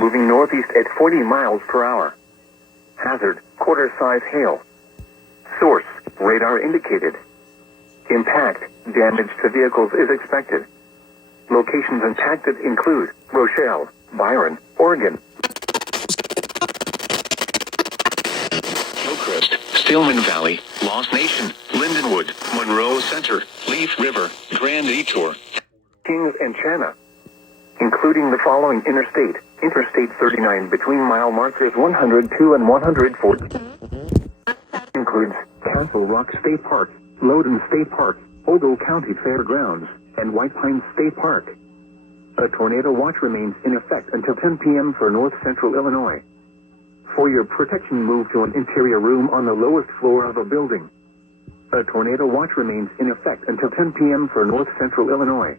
moving northeast at 40 miles per hour. Hazard, quarter-size hail. Source, radar indicated. Impact, damage to vehicles is expected. Locations impacted include Rochelle, Byron, Oregon, Hillcrest, Stillman Valley, Lost Nation, Lindenwood, Monroe Center, Leaf River, Grand Detour, Kings and Chana, including the following interstate: Interstate 39 between mile markers 102 and 140. Includes Castle Rock State Park, Loudoun State Park, Ogle County Fairgrounds, and White Pine State Park. A tornado watch remains in effect until 10 p.m. for north central Illinois. For your protection, move to an interior room on the lowest floor of a building. A tornado watch remains in effect until 10 p.m. for north central Illinois.